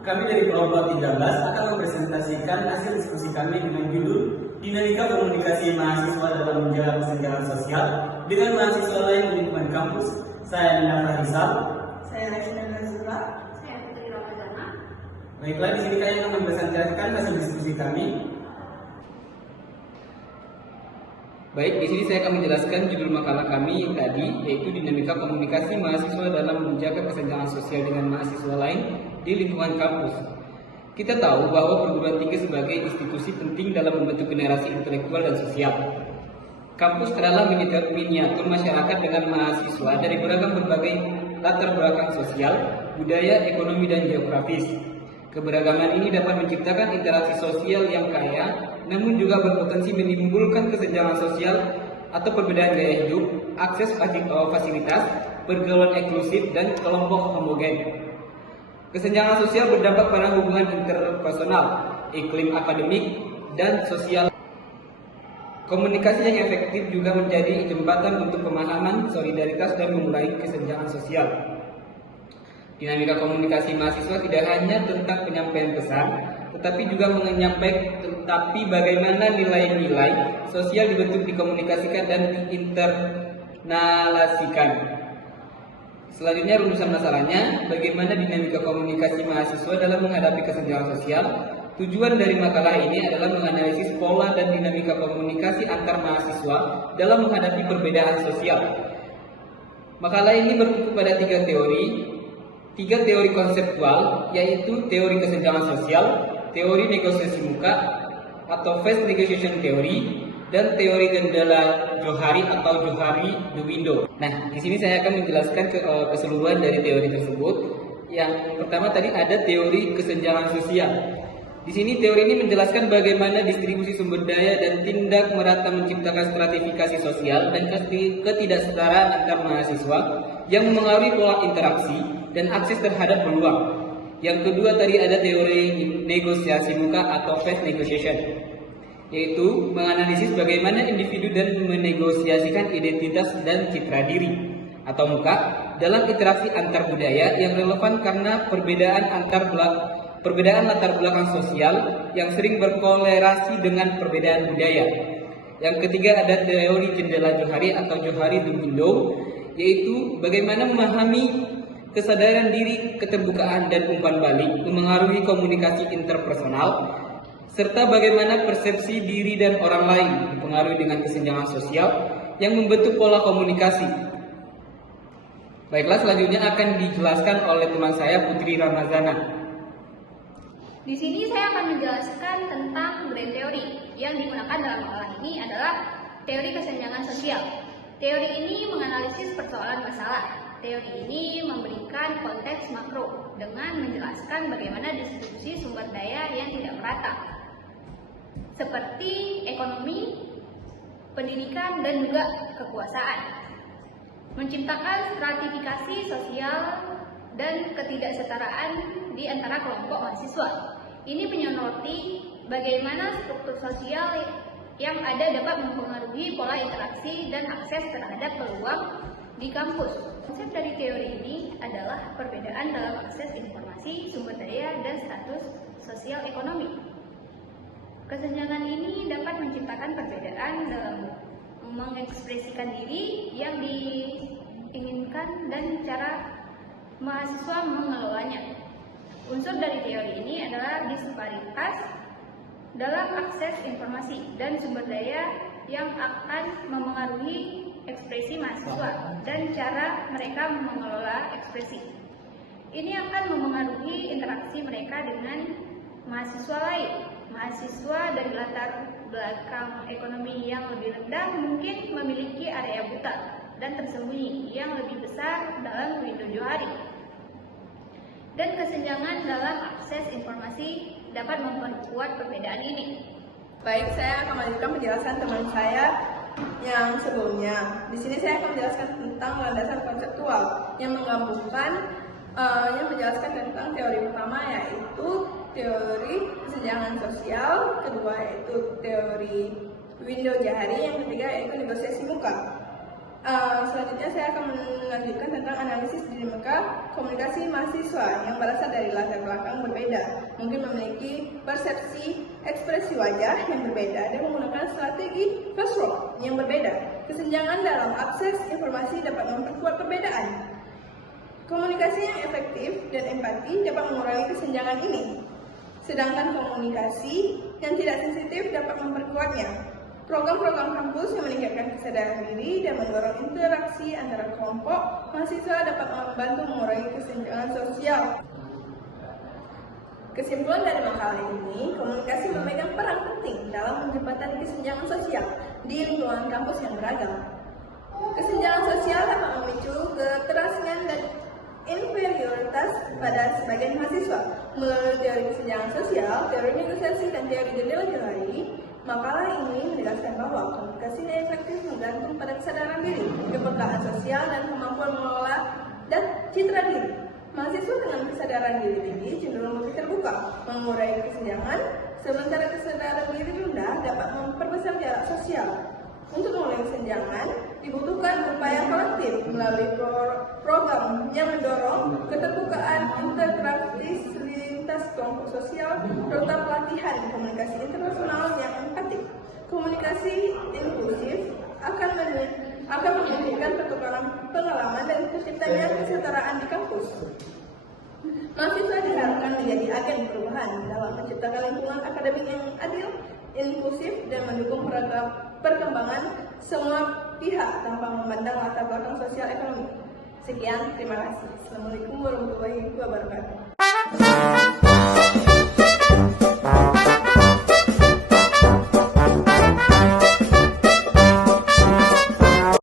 kami dari kelompok 13 akan mempresentasikan hasil diskusi kami dengan judul Dinamika Komunikasi Mahasiswa dalam Menjaga Kesenjangan Sosial dengan mahasiswa lain di lingkungan kampus. Saya Nina Farisal. Saya Raisina Nazura. Saya Putri Ramadhana. Baiklah, di sini kami akan mempresentasikan hasil diskusi kami. Baik, di sini saya akan menjelaskan judul makalah kami yang tadi, yaitu Dinamika Komunikasi Mahasiswa dalam Menjaga Kesenjangan Sosial dengan Mahasiswa Lain di Lingkungan Kampus. Kita tahu bahwa perguruan tinggi sebagai institusi penting dalam membentuk generasi intelektual dan sosial. Kampus adalah miniatur masyarakat dengan mahasiswa dari berbagai latar belakang sosial, budaya, ekonomi, dan geografis. Keberagaman ini dapat menciptakan interaksi sosial yang kaya, namun juga berpotensi menimbulkan kesenjangan sosial atau perbedaan gaya hidup, akses fasilitas, pergaulan eksklusif, dan kelompok homogen. Kesenjangan sosial berdampak pada hubungan interpersonal, iklim akademik, dan sosial. Komunikasi yang efektif juga menjadi jembatan untuk pemahaman, solidaritas, dan mengurangi kesenjangan sosial. Dinamika komunikasi mahasiswa tidak hanya tentang penyampaian pesan, tetapi juga menyampaikan bagaimana nilai-nilai sosial dibentuk, dikomunikasikan, dan diinternalasikan. Selanjutnya rumusan masalahnya, bagaimana dinamika komunikasi mahasiswa dalam menghadapi kesenjangan sosial. Tujuan dari makalah ini adalah menganalisis pola dan dinamika komunikasi antar mahasiswa dalam menghadapi perbedaan sosial. Makalah ini bertumpu pada tiga teori konseptual, yaitu teori kesenjangan sosial, teori negosiasi muka atau face negotiation theory, dan teori jendela Johari atau Johari the window. Nah, di sini saya akan menjelaskan keseluruhan dari teori tersebut. Yang pertama tadi ada teori kesenjangan sosial. Di sini teori ini menjelaskan bagaimana distribusi sumber daya dan tindak merata menciptakan stratifikasi sosial dan ketidaksetaraan antar mahasiswa yang memengaruhi pola interaksi dan akses terhadap peluang. Yang kedua tadi ada teori negosiasi muka atau face negotiation, yaitu menganalisis bagaimana individu dan menegosiasikan identitas dan citra diri atau muka dalam interaksi antar budaya yang relevan karena perbedaan latar belakang sosial yang sering berkolerasi dengan perbedaan budaya. Yang ketiga ada teori jendela Johari atau Johari the window, yaitu bagaimana memahami kesadaran diri, keterbukaan, dan umpan balik memengaruhi komunikasi interpersonal, serta bagaimana persepsi diri dan orang lain dipengaruhi dengan kesenjangan sosial yang membentuk pola komunikasi. Baiklah, selanjutnya akan dijelaskan oleh teman saya Putri Ramadhana. Di sini saya akan menjelaskan tentang grand teori yang digunakan dalam makalah ini adalah teori kesenjangan sosial. Teori ini menganalisis persoalan masalah. Teori ini memberikan konteks makro dengan menjelaskan bagaimana distribusi sumber daya yang tidak merata, seperti ekonomi, pendidikan, dan juga kekuasaan. Menciptakan stratifikasi sosial dan ketidaksetaraan di antara kelompok mahasiswa. Ini menyoroti bagaimana struktur sosial yang ada dapat mempengaruhi pola interaksi dan akses terhadap peluang di kampus. Konsep dari teori ini adalah perbedaan dalam akses informasi, sumber daya, dan status sosial ekonomi. Kesenjangan ini dapat menciptakan perbedaan dalam mengekspresikan diri yang diinginkan dan cara mahasiswa mengelolanya. Unsur dari teori ini adalah disparitas dalam akses informasi dan sumber daya yang akan memengaruhi ekspresi mahasiswa dan cara mereka mengelola ekspresi. Ini akan memengaruhi interaksi mereka dengan mahasiswa lain. Mahasiswa dari latar belakang ekonomi yang lebih rendah mungkin memiliki area buta dan tersembunyi yang lebih besar dalam window Johari. Dan kesenjangan dalam akses informasi dapat memperkuat perbedaan ini. Baik, saya akan melanjutkan penjelasan teman saya yang sebelumnya. Di sini saya akan menjelaskan tentang landasan konseptual yang menggabungkan yang menjelaskan tentang teori pertama, yaitu teori kesenjangan sosial, kedua yaitu teori window Johari, yang ketiga yaitu negosiasi muka. Selanjutnya saya akan melanjutkan tentang analisis dinamika komunikasi mahasiswa yang berasal dari latar belakang berbeda. berbeda, mungkin memiliki persepsi ekspresi wajah yang berbeda dan menggunakan strategi crosswalk yang berbeda. Kesenjangan dalam akses informasi dapat memperkuat perbedaan. Komunikasi yang efektif dan empati dapat mengurangi kesenjangan ini, sedangkan komunikasi yang tidak sensitif dapat memperkuatnya. Program-program kampus yang meningkatkan kesadaran diri dan mendorong interaksi antara kelompok mahasiswa dapat membantu mengurangi kesenjangan sosial. Kesimpulan dari makalah ini, komunikasi memegang peran penting dalam menjembatani kesenjangan sosial di lingkungan kampus yang beragam. Kesenjangan sosial dapat memicu keterasingan dan inferioritas pada sebagian mahasiswa. Melalui teori kesenjangan sosial, teori negosiasi, dan teori jendela Johari, makalah ini menjelaskan bahwa komunikasi yang efektif menggantung pada kesadaran diri, kepekaan sosial, dan kemampuan mengelola dan citra diri. Mahasiswa dengan kesadaran diri tinggi cenderung lebih terbuka, mengurangi kesenjangan, sementara kesadaran diri rendah dapat memperbesar jarak sosial. Untuk mengurangi kesenjangan, dibutuhkan upaya kolektif melalui program yang mendorong keterbukaan interaktif lintas kelompok sosial, serta pelatihan komunikasi internasional yang empatik. Komunikasi inklusif akan memungkinkan pertukaran pengalaman dan terciptanya kesetaraan di kampus. Mahasiswa diharapkan menjadi agen perubahan dalam menciptakan lingkungan akademik yang adil, inklusif, dan mendukung perkembangan semua pihak tanpa memandang latar belakang sosial ekonomi. Sekian, terima kasih. Assalamualaikum warahmatullahi wabarakatuh.